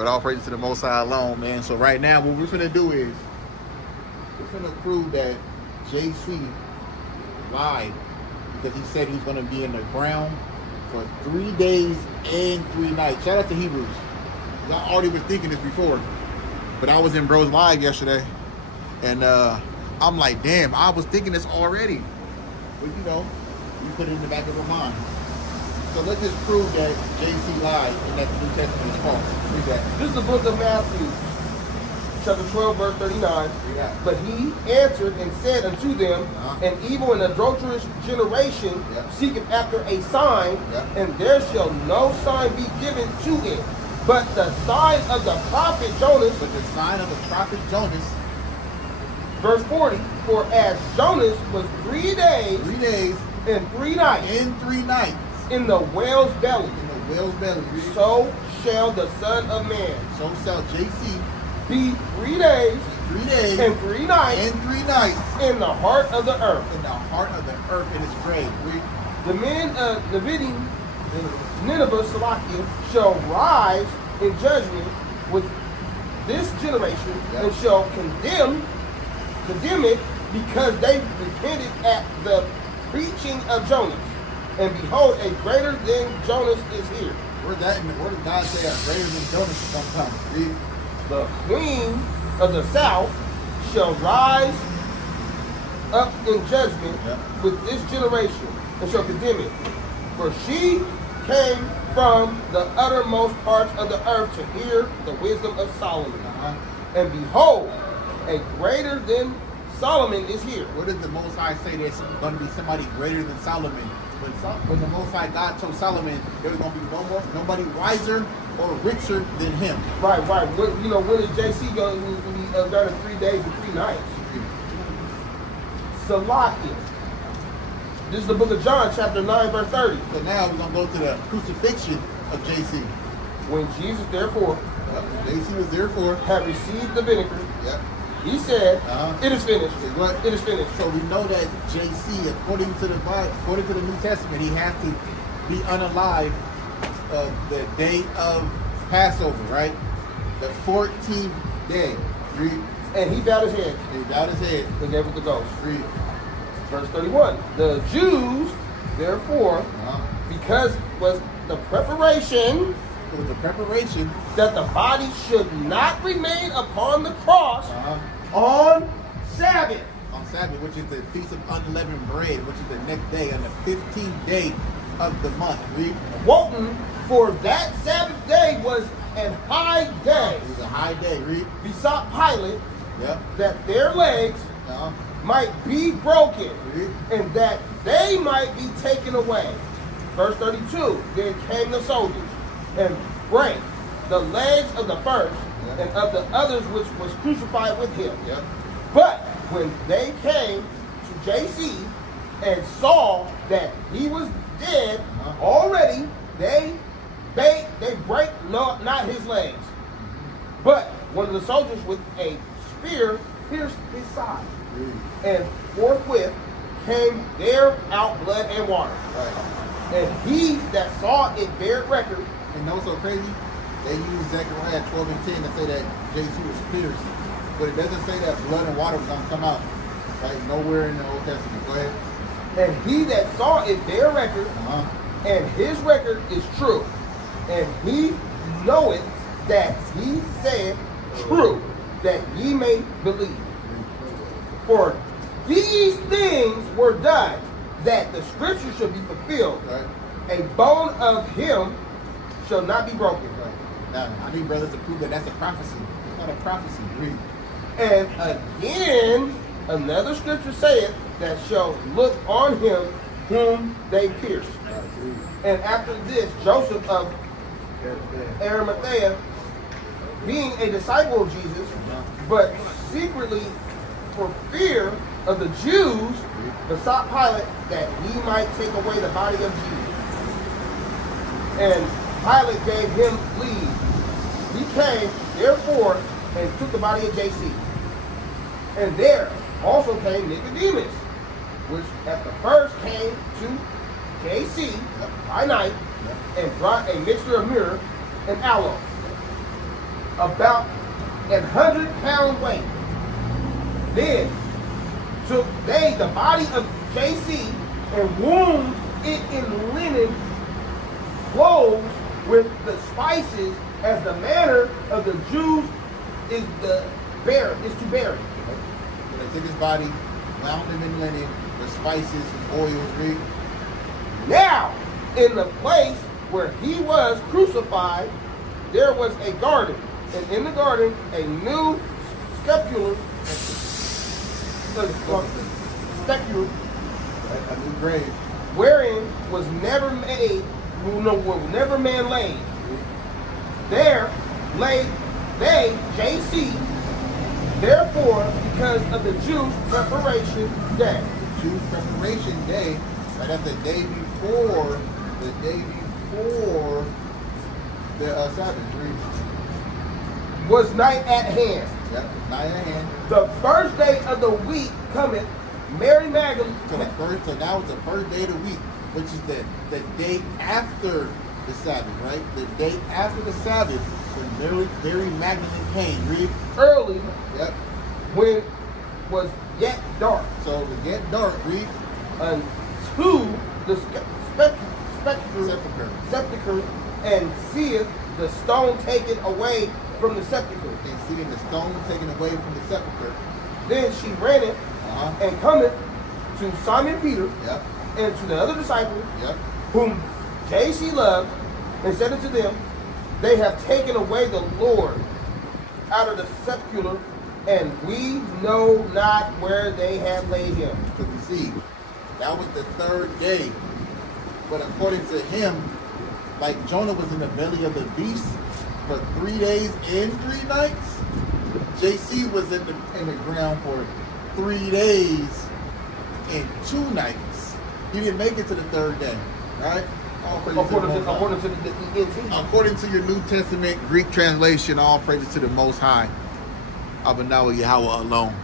But all praise to the Most High alone, man. So right now, what we're finna do is we're finna prove that JC lied because he said he's gonna be in the ground for 3 days and 3 nights. Shout out to Hebrews. Y'all already was thinking this before, but I was in Bro's live yesterday, and I'm like, damn, I was thinking this already. But you know, you put it in the back of our mind. So let's just prove that JC lied and that the New Testament is false. Read that. This is the book of Matthew, chapter 12, verse 39. But he answered and said unto them, an evil and adulterous generation seeketh after a sign, and there shall no sign be given to it, but the sign of the prophet Jonas. But the sign of the prophet Jonas. Verse 40, for as Jonas was 3 days, 3 days and 3 nights, and 3 nights in the whale's belly, so shall the Son of Man. So shall JC be 3 days, 3 days and 3 nights, and 3 nights in the heart of the earth. In the heart of the earth in its grave. The men of Davidic Nineveh, Salakia, shall rise in judgment with this generation and shall condemn it because they repented at the preaching of Jonas. And behold, a greater than Jonas is here. Where does God say a greater than Jonas is going to come? Read. The queen of the south shall rise up in judgment with this generation and shall condemn it. For she came from the uttermost parts of the earth to hear the wisdom of Solomon. And behold, a greater than Solomon is here. What does the Most High say there's going to be somebody greater than Solomon? When the Most High God told Solomon there was going to be nobody wiser or richer than him. Right. When is JC going to be done in 3 days and 3 nights? Salakia. This is the book of John, chapter 9, verse 30. So now we're going to go to the crucifixion of JC. When Jesus, therefore, JC was therefore had received the vinegar, he said, it is finished. It is finished. So we know that JC, according to the New Testament, he has to be unalive the day of Passover, right? The 14th day. Read. And he bowed his head. He bowed his head. And gave it the ghost. Read. Verse 31. The Jews, therefore, because it was the preparation, that the body should not remain upon the cross on Sabbath. On Sabbath, which is the Feast of Unleavened Bread, which is the next day, on the 15th day of the month. Read. Wotan, for that Sabbath day was an high day. It was a high day. Read. Besought Pilate that their legs might be broken and that they might be taken away. Verse 32. Then came the soldiers and brake the legs of the first and of the others which was crucified with him. But when they came to JC and saw that he was dead already, they break not his legs. But one of the soldiers with a spear pierced his side. And forthwith came there out blood and water. And he that saw it bare record. And know what's so crazy? They use Zechariah 12 and 10 to say that JC was pierced. But it doesn't say that blood and water was going to come out. Like nowhere in the Old Testament. Go ahead. And he that saw it bare record, and his record is true. And he knoweth that he said true, that ye may believe. For these things were done, that the scripture should be fulfilled. A bone of him shall not be broken. Now, I need brothers to prove that that's a prophecy. It's not a prophecy. Read. And again, another scripture saith, that shall look on him whom they pierced. And after this, Joseph of Arimathea, being a disciple of Jesus, but secretly for fear of the Jews, besought Pilate that he might take away the body of Jesus. And Pilate gave him leave. He came, therefore, and took the body of JC. And there also came Nicodemus, which at the first came to JC by night and brought a mixture of myrrh and aloe. about 100-pound weight. Then took they the body of JC and wound it in linen clothes with the spices, as the manner of the Jews is to bury. So they took his body, wound him in linen, with spices and oils. Read. Now, in the place where he was crucified, there was a garden, and in the garden a new sepulchre, A new grave. wherein was never man laid. There lay they, JC, therefore, because of the Jews' preparation day. Jews' preparation day, right? That's the day before the Sabbath. Read. Was night at hand. Yep, night at hand. The first day of the week cometh, Mary Magdalene. So now it's the first day of the week, which is the day after the Sabbath, right? The day after the Sabbath, when Mary Magdalene came. Read. Early. Yep. When it was yet dark. So it was yet dark. Read. Unto the sepulchre, and seeth the stone taken away from the sepulchre. And seeing the stone taken away from the sepulchre. Then she ranneth and cometh to Simon Peter Yep. and to the other disciple, Yep. whom JC loved, and said unto them, they have taken away the Lord out of the sepulchre, and we know not where they have laid him. So you see, that was the third day. But according to him, like Jonah was in the belly of the beast for 3 days and 3 nights, JC was in the ground for 3 days and 2 nights. He didn't make it to the third day, right? According to your New Testament Greek translation, all praises to the Most High. Abanawa Yahawah alone.